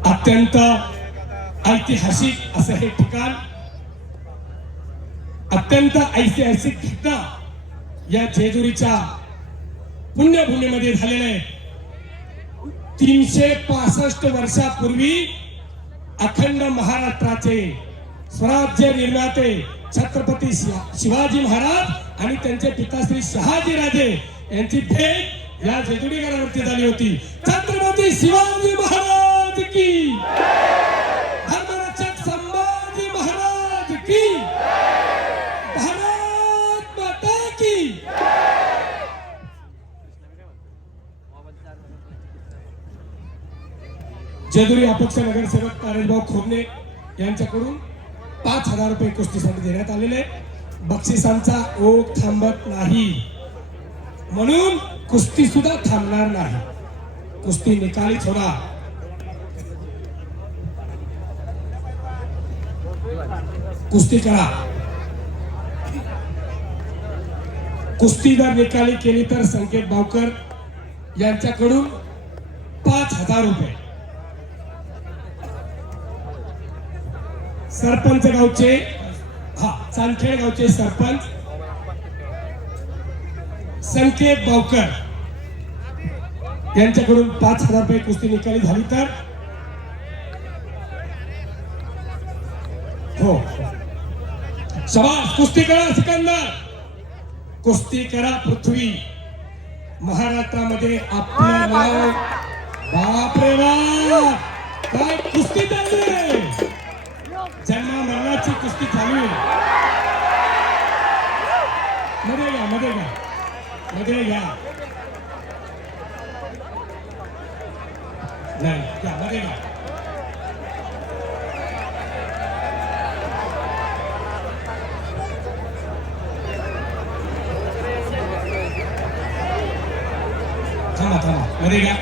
अत्यंत ऐतिहासिक असं हे ठिकाण, अत्यंत ऐतिहासिक घटना या जेजुरीच्या पुण्यभूमीमध्ये झालेलं आहे. 365 वर्षापूर्वी अखंड महाराष्ट्राचे स्वराज्य निर्माते छत्रपती शिवाजी महाराज आणि त्यांचे पिता श्री शहाजी राजे यांची भेट या जेजुरी गडावरती झाली होती. छत्रपती शिवाजी महाराज की, धर्मरक्षक संभाजी महाराज की, भारत माता की. जेजुरी अपक्ष नगरसेवक तारेशभाऊ खोबणे यांच्याकडून 5,000 रुपये कुस्तीसाठी देण्यात आलेले. बक्षिसांचा ओघ थांबत नाही म्हणून कुस्ती सुद्धा थांबणार नाही. कुस्ती निकालीच होणार. कुस्ती करा. कुस्ती जर निकाली केली तर संकेत भावकर यांच्याकडून 5,000 रुपये. सरपंच गावचे चांदखेड गावचे सरपंच संकेत भावकर यांच्याकडून 5,000 रुपये कुस्ती निकाली झाली तर हो शाबास. कुस्ती करा सिकंदर. कुस्ती करा पृथ्वी. महाराष्ट्रामध्ये आपलं नाव. बापरे बाप काय कुस्ती चालू आहे. जन्मा मरणाची कुस्ती चालू आहे. मध्ये घ्या मध्ये घ्या मध्ये घ्या. नाही घ्या मध्ये घ्या. थांबा थांबा मध्ये घ्या.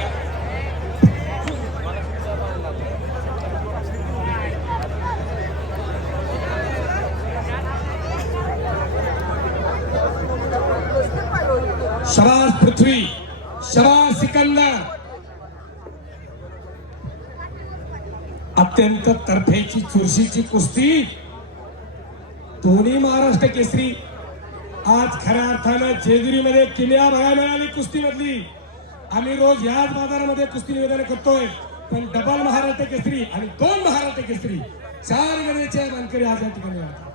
शाबास पृथ्वी. शाबास सिकंदर. अत्यंत तर्फेची चुरशीची कुस्ती. दोन्ही महाराष्ट्र केसरी. आज खऱ्या अर्थानं जेजुरीमध्ये किल्ल्या बघायला मिळाली कुस्ती मधली. आम्ही रोज याच बाजारामध्ये कुस्ती निवेदन करतोय पण डबल महाराष्ट्र केसरी आणि 2 महाराष्ट्र केसरी 4 गणेचे मानकरी आज या ठिकाणी आहेत.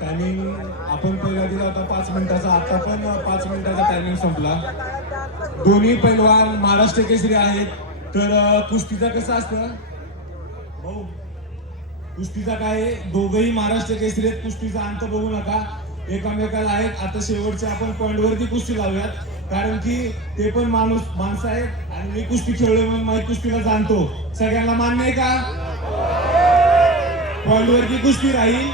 टायमिंग आपण पहिला दिला होता 5 मिनिटाचा. आता पण 5 मिनिटाचा टायमिंग संपला. दोन्ही पैलवान महाराष्ट्र केसरी आहेत. तर कुस्तीचा कसं असतं भाऊ. कुस्तीचा काय आहे, दोघंही महाराष्ट्र केसरी आहेत. कुस्तीचा अंत बघू नका, एकामेकाला आहेत. आता शेवटच्या आपण पॉईंटवरती कुस्ती लावूयात कारण की ते पण माणसं आहेत आणि मी कुस्ती खेळलोय म्हणून माझी कुस्तीला जाणतो. सगळ्यांना मान्य आहे का. पॉईंटवरती कुस्ती राहील.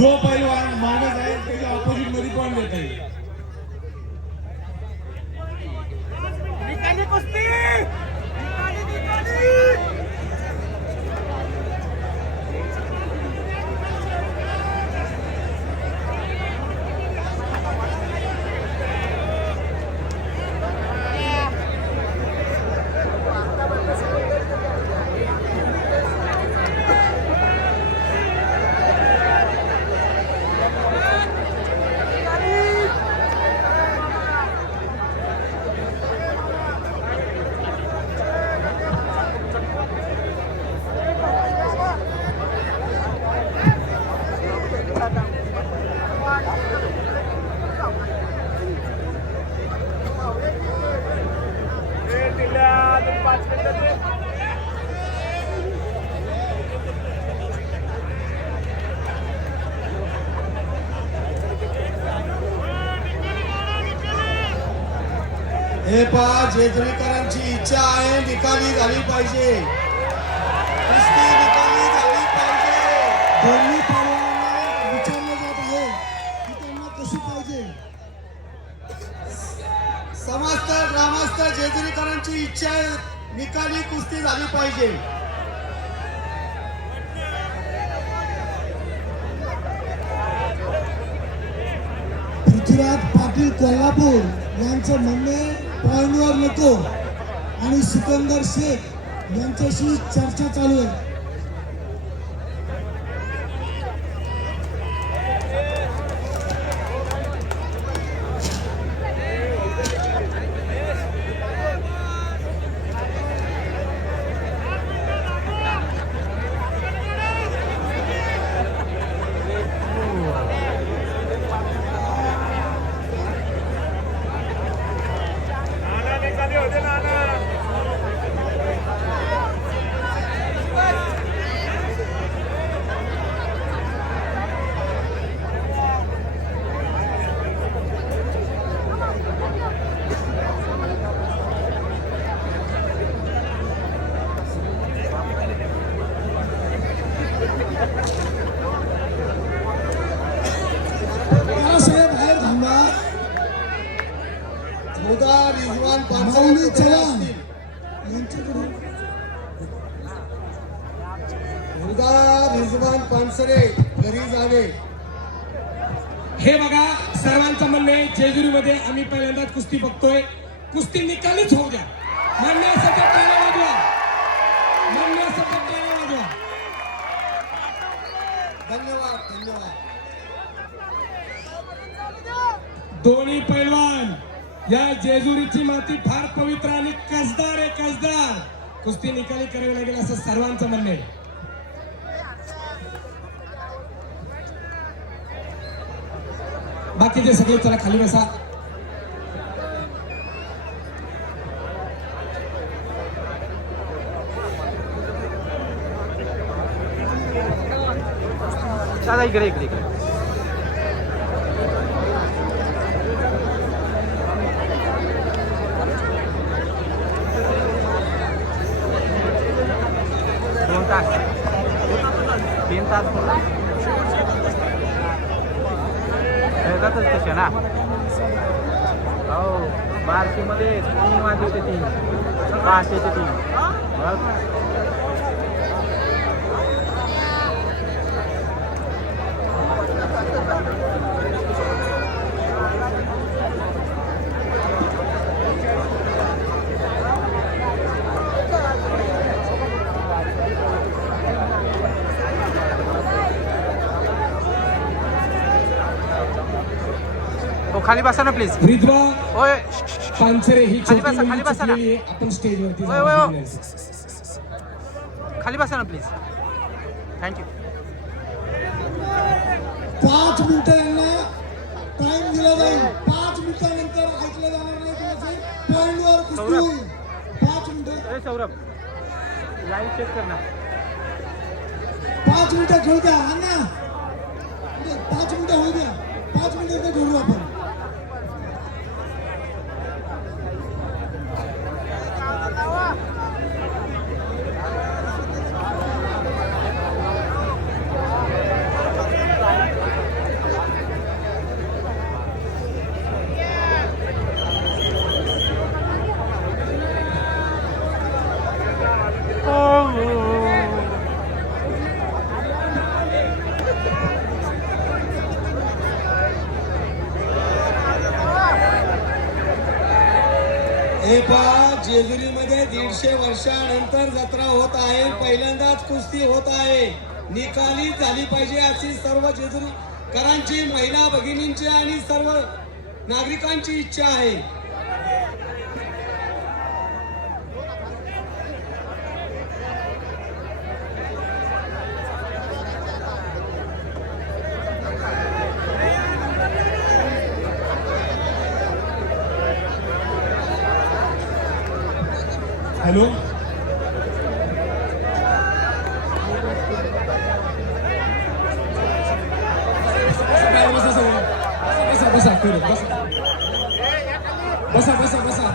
जो पैलवान मागत आहे त्याच्या ऑपोजिट मध्ये पॉईंट देता येईल. हे पहा जेजुरीकरांची इच्छा आहे निकाली झाली पाहिजे. कुस्ती निकाली झाली पाहिजे. दोन्ही पैलवानांना विचारलं जात आहे की त्यांना कशी पाहिजे. समस्त ग्रामस्थ जेजुरीकरांची इच्छा आहे निकाली कुस्ती झाली पाहिजे. पृथ्वीराज पाटील कोल्हापूर यांचं म्हणणे पॉईंटवर नको आणि सिकंदर शेख यांच्याशी चर्चा चालू आहे. चव्हाण यांच्याकडून मुलगा रिजवान पानसरे घरी जावे. हे बघा सर्वांचं म्हणणं आहे जेजुरीमध्ये आम्ही पहिल्यांदाच कुस्ती बघतोय. कुस्ती निकालीच होऊ द्या. मान्य असेल तर टाळ्या वाजवा. मान्य असेल तर टाळ्या वाजवा. धन्यवाद धन्यवाद. दोन्ही पैलवान या जेजुरीची माती फार पवित्र आणि कसदार आहे कसदार. कुस्ती निकाली करावी लागेल असं सर्वांचं म्हणणं आहे. बाकीचे सगळे चला खाली बसा. दादा इकडे इकडे इकडे. दोन तास 3 तास खेळतातच तसे ना. हो बार्शीमध्ये 3 वाजते 3 5 ते 3 बघ. तो खाली बसा ना प्लीज. रिद्वा होय पानसरे ही खाली छोटी बसा, मुलगी खाली बसा ना. चुकलेली आहे. आपण स्टेजवरती होय होय हो. जाऊ. खाली बसा ना प्लीज. थँक्यू. 5 मिनिटं यांना टाइम दिला जाईल. 5 मिनिटानंतर ऐकलं जाणार नाही कोणाचे. पॉइंटवर कुस्ती सौरभ. होईल. 5 मिनिटं. ए सौरभ लाईव्ह चेक कर ना. 5 मिनिटं घेऊ द्या अण्णा. 5 मिनिटं होऊ द्या. 5 मिनिटं घेऊ आपण. हे पहा जेजुरीमध्ये 150 वर्षानंतर जत्रा होत आहे. पहिल्यांदाच कुस्ती होत आहे. निकाली झाली पाहिजे अशी सर्व जेजुरीकरांची, महिला भगिनींची आणि सर्व नागरिकांची इच्छा आहे. हॅलो बसा सगळे. बसा बसा फिरत बसा बसा बसा बसा.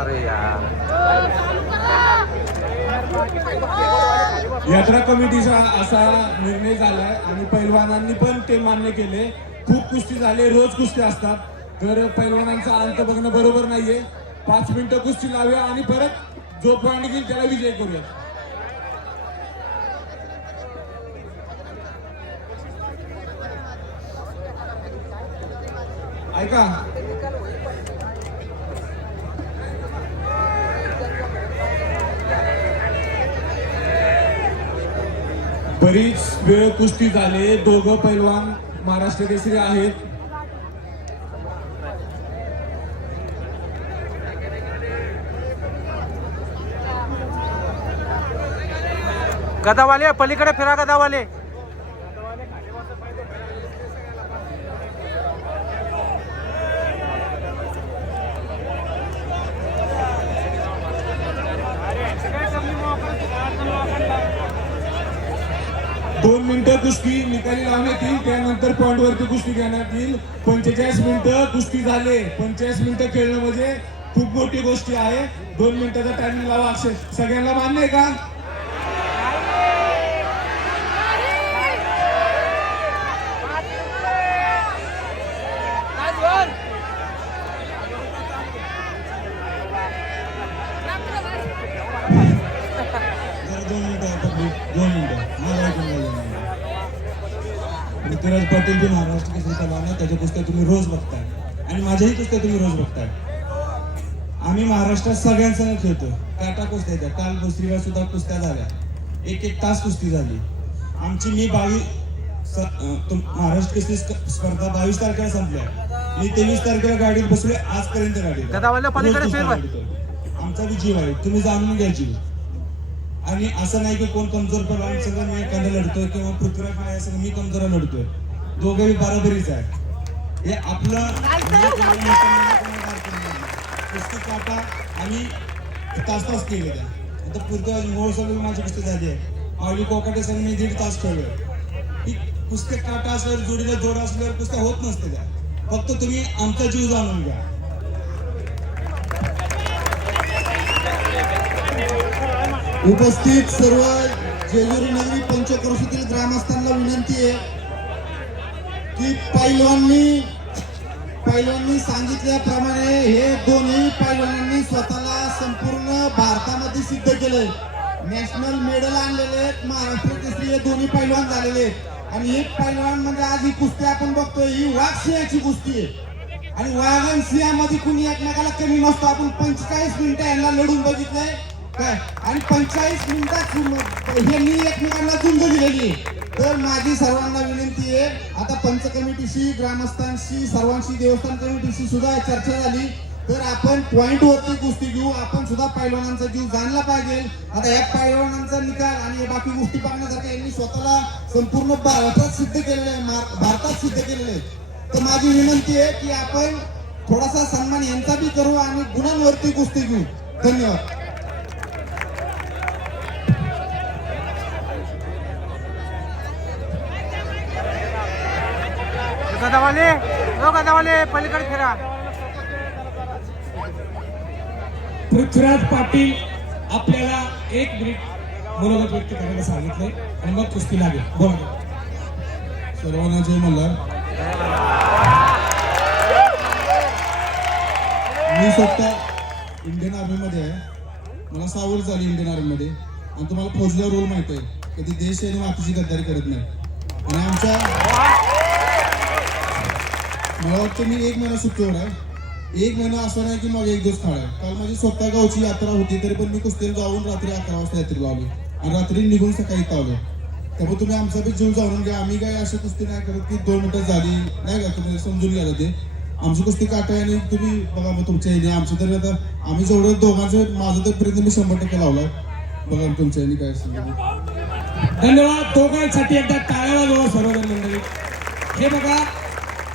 अरे यार यात्रा कमिटीचा असा निर्णय झालाय आणि पैलवानांनी पण ते मान्य केले. खूप कुस्ती झाले, रोज कुस्ती असतात, तर पैलवानांचा अंत बघणं बरोबर नाहीये. 5 मिनिटं कुस्ती लावूया आणि परत जो पॉईंट घेईल त्याला विजय करूया. ऐका बरीच वेळ कुस्ती झाले. दोघं पैलवान महाराष्ट्र केसरी आहेत. गदावाले पलीकडे फिरा. गदावाले दोन मिनिटं कुस्ती निकाली लावण्यात येईल. त्यानंतर पॉइंट वरती कुस्ती घेण्यात येईल. 45 मिनिटं कुस्ती झाले. 45 मिनिटं खेळणं म्हणजे खूप मोठी गोष्टी आहे. 2 मिनिटाचा टायमिंग लावा. अक्षय सगळ्यांना मान्य आहे का? आपली 2 मिनिटं मला ऐकून घ्या. पृथ्वीराज पाटील जे महाराष्ट्र केसरी पहलवान आहे त्याच्या कुस्त्या तुम्ही रोज बघताय आणि माझ्याही कुस्त्या तुम्ही रोज बघताय. आम्ही महाराष्ट्रात सगळ्यांसंग खेळतो. काटा कुस्त्या येतात. काल दुसरीला सुद्धा कुस्त्या झाल्या. 1-1 तास कुस्ती झाली आमची. मी महाराष्ट्र केसरी स्पर्धा 22 तारखेला संपल्या. मी 23 तारखेला गाडीत बसलोय. आजपर्यंत गदावाल्या पलीकडे फेर बघ. आमचा बी जीव आहे. तुम्ही जाणून घ्या जीव. आणि असं नाही की कोण कमजोर पहलवान संघ मी एखादा लढतोय किंवा पृथ्वीराज माझ्या संघ मी कमजोर लढतोय. दोघेही बराबरीच आहे. हे आपलं कुस्ती काटा आम्ही तास केले त्या. आता पृथ्वीराज महोत्सव माझी कुस्ती झाली आहे. माऊली कोकाटे संघ मी 1.5 तास खेळलोय. ही कुस्ती काटा असल्यावर जोडीला जोड असल्यावर कुस्त्या होत नसते त्या. फक्त तुम्ही आमचा जीव जाणून घ्या. उपस्थित सर्व जेजुरी नगरी पंचक्रोशीतील ग्रामस्थांना विनंती आहे की पैलवानांनी सांगितल्याप्रमाणे हे दोन्ही पैलवानांनी स्वतःला संपूर्ण भारतामध्ये सिद्ध केलंय. नॅशनल मेडल आणलेले आहेत. महाराष्ट्र केसरी हे दोन्ही पैलवान झालेले आहेत. आणि एक पैलवान म्हणजे आज ही कुस्ती आपण बघतोय ही वाघ सिंहाची कुस्ती आहे. आणि वाघ आणि सिंहामध्ये कुणी एकमेकाला कमी नसतो. आपण 45 मिनिटं यांना लढून बघितलंय काय आणि 45 मिनिटात यांनी एकमेकांना झुंज दिलेली. तर माझी सर्वांना विनंती आहे. आता पंच कमिटीशी ग्रामस्थांशी सर्वांशी देवस्थान कमिटीशी सुद्धा चर्चा झाली तर आपण पॉइंट वरती कुस्ती घेऊ. आपण सुद्धा पैलवानांचा जीव जाणला पाहिजे. आता या पैलवानांचा निकाल आणि बाकी गोष्टी पाहण्यासारख्या यांनी स्वतःला संपूर्ण भारतात सिद्ध केलेलं आहे. भारतात सिद्ध केलेलं आहे. तर माझी विनंती आहे की आपण थोडासा सन्मान यांचा बी करू आणि गुणांवरती कुस्ती घेऊ. धन्यवाद. गदावाले पलीकडे फिरा. पृथ्वीराज पाटील आपल्याला 1 मिनिट मनोगत व्यक्त करायला सांगितलंय आणि मग कुस्ती लागेल. बोला. सर्वांना जय मल्हार. मी स्वतः इंडियन आर्मीमध्ये आहे. मला 6 वर्ष झाली इंडियन आर्मीमध्ये. आणि तुम्हाला फौजला रोल माहित आहे कधी देश आणि मातीची गद्दारी करत नाही. आणि मला वाटतं मी 1 महिना सुट्टीवर आहे. 1 महिना असा नाही की माझा 1 दिवस खाडा आहे. काल माझी स्वतः गावची यात्रा होती तरी पण मी कुस्तीला जाऊन रात्री 11 वाजता यात्रेला आलो आणि रात्री निघून सकाळी इथं आलो. त्यामुळे तुम्ही आमचा बी जीव जाणून घ्या. आम्ही काय अशी कुस्ती नाही करत की 2 मिनिटं झाली नाही का. तुम्ही समजून घ्या ते. आमची कुस्ती काटा आणि तुम्ही बघा मग तुमच्या याने आमचं तर आता आम्ही जेवढं दोघांचं माझं तर पर्यंत मी 100% लावलाय. बघा तुमच्या याने काय असेल. धन्यवाद. दोघांसाठी एकदा टाळ्या वाजवा सर्वजण मंडळी. हे बघा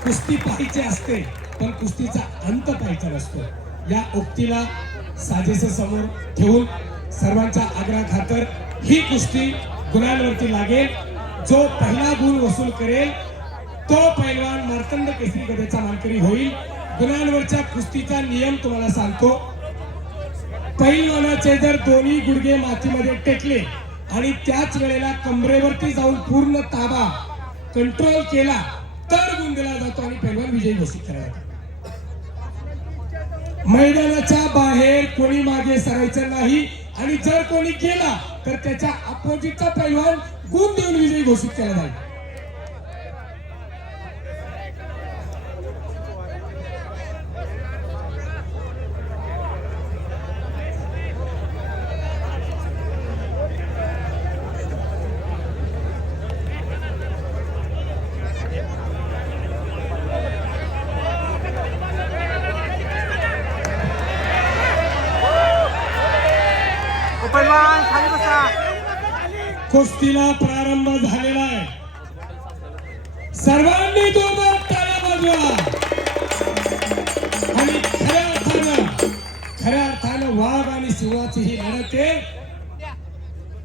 कुस्ती पाहायची असते पण कुस्तीचा अंत पाहायचा नसतो. या उक्तीला साजेसं समोर ठेवून सर्वांचा आग्रह खातर ही कुस्ती गुणांवरती लागेल. जो पहिला गुण वसूल करेल तो पैलवान मार्तंड केसरी गदेचा मानकरी होईल. गुणांवरच्या कुस्तीचा नियम तुम्हाला सांगतो. पैलवानाचे जर दोन्ही गुडघे मातीमध्ये टेकले आणि त्याच वेळेला कमरेवरती जाऊन पूर्ण ताबा कंट्रोल केला तर गुण दिला जातो आणि पैलवान विजयी घोषित केला जातो. मैदानाच्या बाहेर कोणी मागे सरायचं नाही आणि जर कोणी केला तर त्याच्या अपोजिटचा पैलवान गुण देऊन विजयी घोषित केला जाईल. पैलवान खाली बसा. कुस्तीला प्रारंभ झालेला आहे. सर्वांनी जोरदार टाळ्या वाजवा. आणि खऱ्या अर्थानं वाघ आणि सिंहाची ही लढत आहे.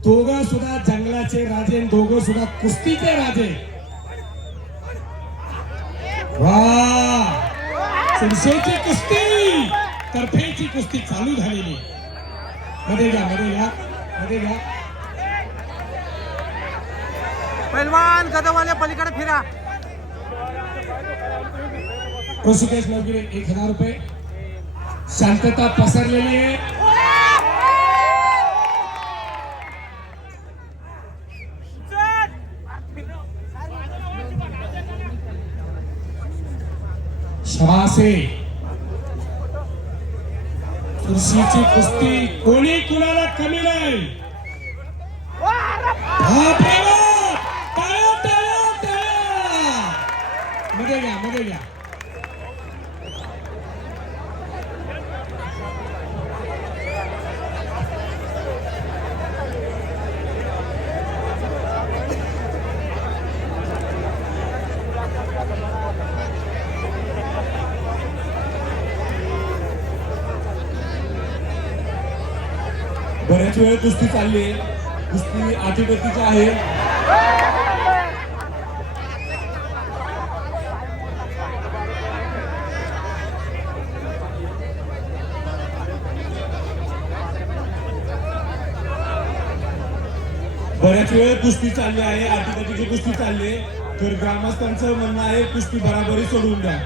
दोघं सुद्धा जंगलाचे राजे, दोघं सुद्धा कुस्तीचे राजे. वा चिडशेची कुस्ती, तर्फेची कुस्ती चालू झालेली. मध्ये घ्या. पैलवान गदावाले पलीकडे फिरा. ऋषिकेश नवगिरे 1000 रुपये. शांतता पसरलेली आहे. शबासे चुरशीची कुस्ती कोणी कुणाला कमी नाही. बापरे बाप! टाळ्या, टाळ्या, टाळ्या! मध्ये घ्या, मध्ये घ्या. बऱ्याच वेळ कुस्ती चालली आहे. कुस्ती आठीगतीची आहे. बऱ्याच वेळ कुस्ती चालली आहे. आठीगतीची कुस्ती चालली आहे. तर ग्रामस्थांचं म्हणणं आहे कुस्ती बराबरी सोडून द्या.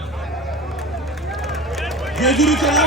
जेजुरी चला